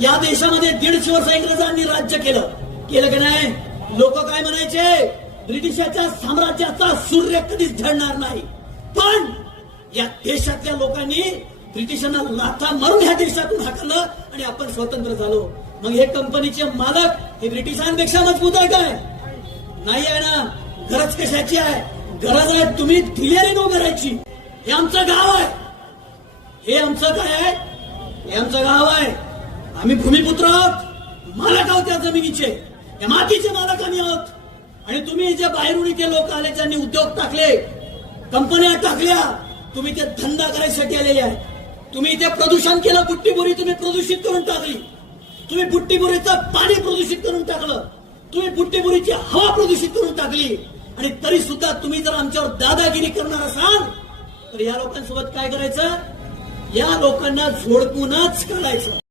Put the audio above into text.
या देशामध्ये 150 वर्ष इंग्रजांनी राज्य केलं की नाही? लोक काय म्हणायचे? ब्रिटिशाच्या साम्राज्याचा सूर्य कधीच ढळणार नाही. पण या देशातल्या लोकांनी ब्रिटिशांना लाथा मारून ह्या देशातून हाकललं आणि आपण स्वतंत्र झालो. मग हे कंपनीचे मालक हे ब्रिटिशांपेक्षा मजबूत आहे काय? नाही आहे ना. गरज कशाची आहे? गरज आहे तुम्ही दिलेली नो करायची. हे आमचं गाव आहे. हे आमचं काय आहे? हे आमचं गाव आहे. आम्ही भूमिपुत्र आहोत, मालक आहोत त्या जमिनीचे, या मातीचे मालक आम्ही आहोत. आणि तुम्ही जे बाहेरून इथे लोक आले, ज्यांनी उद्योग टाकले, कंपन्या टाकल्या, तुम्ही ते धंदा करायसाठी आलेले आहे. तुम्ही इथे प्रदूषण केलं. बुट्टीबोरी तुम्ही प्रदूषित करून टाकली. तुम्ही बुट्टीबोरीचं पाणी प्रदूषित करून टाकलं. तुम्ही बुट्टीबोरीची हवा प्रदूषित करून टाकली. आणि तरी सुद्धा तुम्ही जर आमच्यावर दादागिरी करणार असाल तर या लोकांसोबत काय करायचं? या लोकांना झोडपूनच काढायचं.